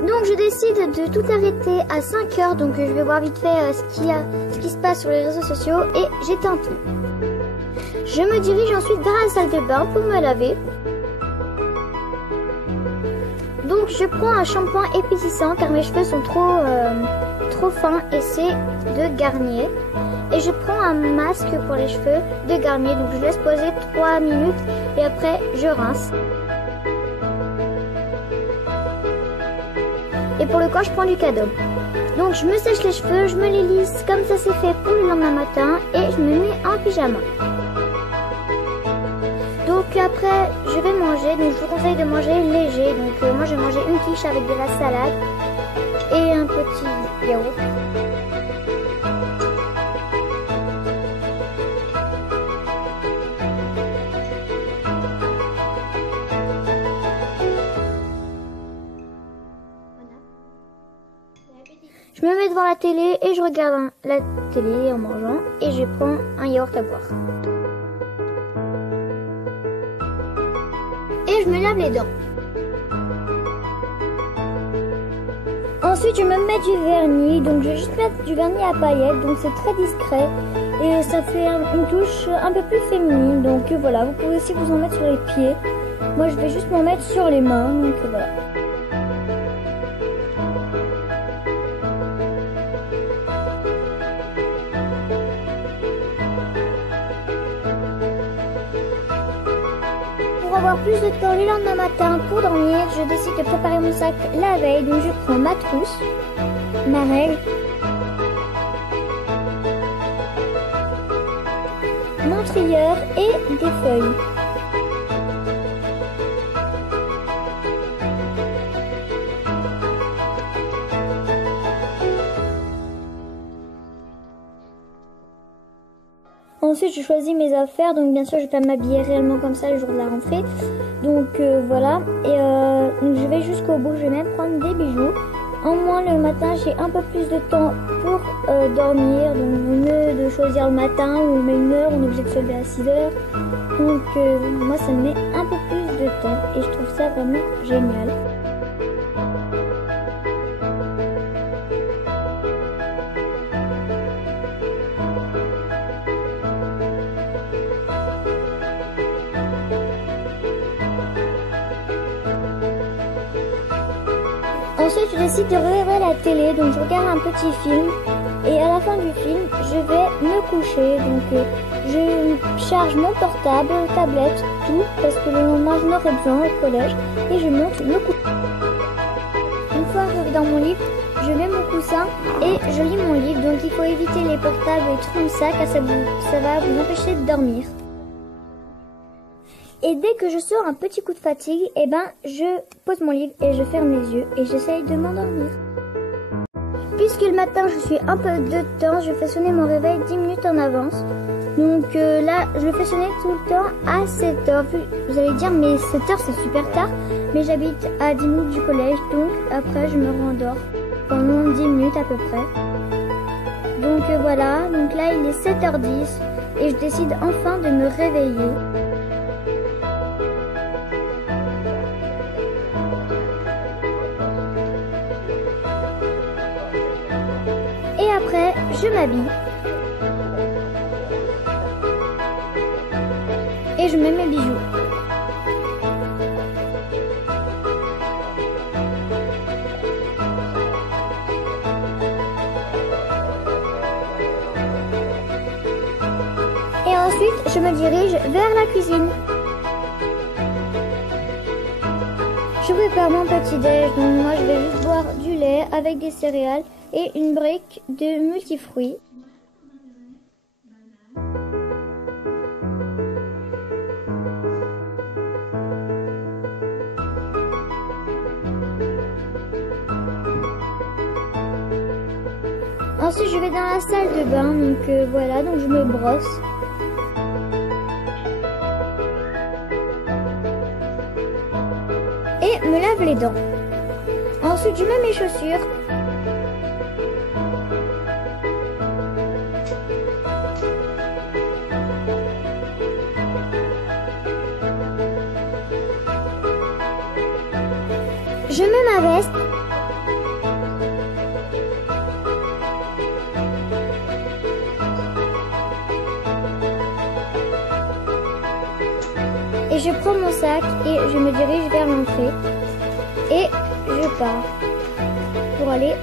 Donc je décide de tout arrêter à 5 heures, donc je vais voir vite fait ce qui se passe sur les réseaux sociaux et j'éteins tout. Je me dirige ensuite vers la salle de bain pour me laver. Donc je prends un shampoing épaississant car mes cheveux sont trop fins et c'est de Garnier. Et je prends un masque pour les cheveux de Garnier, donc je laisse poser 3 minutes et après je rince. Et pour le corps, je prends du cadeau. Donc je me sèche les cheveux, je me les lisse comme ça c'est fait pour le lendemain matin et je me mets en pyjama. Donc après je vais manger, donc je vous conseille de manger léger. Donc moi je vais manger une quiche avec de la salade et un petit yaourt. Je me mets devant la télé et je regarde la télé en mangeant et je prends un yaourt à boire. Et je me lave les dents. Ensuite je me mets du vernis, donc je vais juste mettre du vernis à paillettes, donc c'est très discret et ça fait une touche un peu plus féminine, donc voilà, vous pouvez aussi vous en mettre sur les pieds. Moi je vais juste m'en mettre sur les mains, donc voilà. Pour avoir plus de temps le lendemain matin pour dormir, je décide de préparer mon sac la veille. Donc je prends ma trousse, ma règle, mon trieur et des feuilles. Ensuite, je choisis mes affaires, donc bien sûr, je vais pas m'habiller réellement comme ça le jour de la rentrée. Donc voilà, et donc je vais jusqu'au bout, je vais même prendre des bijoux. En moins le matin, j'ai un peu plus de temps pour dormir, donc vaut mieux de choisir le matin où on met une heure, on est obligé de se lever à 6 heures. Donc moi, ça me met un peu plus de temps et je trouve ça vraiment génial. Ensuite, je décide de regarder la télé, donc je regarde un petit film et à la fin du film, je vais me coucher. Donc je charge mon portable, tablette, tout, parce que le lendemain je n'aurai besoin au collège et je monte me coucher. Une fois arrivé dans mon lit, je mets mon coussin et je lis mon livre. Donc il faut éviter les portables et tout comme ça car ça va vous empêcher de dormir. Et dès que je sors un petit coup de fatigue, eh ben, je pose mon livre et je ferme les yeux et j'essaye de m'endormir. Puisque le matin, je suis un peu de temps, je fais sonner mon réveil 10 minutes en avance. Donc là, je le fais sonner tout le temps à 7 heures. Vous allez dire, mais 7 heures, c'est super tard. Mais j'habite à 10 minutes du collège, donc après, je me rendors pendant 10 minutes à peu près. Donc voilà, donc là, il est 7h10 et je décide enfin de me réveiller. Et après, je m'habille. Et je mets mes bijoux. Et ensuite, je me dirige vers la cuisine. Je prépare mon petit-déj, donc moi je vais juste boire du lait avec des céréales et une brique de multifruits. Ensuite je vais dans la salle de bain, donc voilà, donc je me brosse. Et me lave les dents. Ensuite je mets mes chaussures. Je mets ma veste Et je prends mon sac et je me dirige vers l'entrée. Et je pars pour aller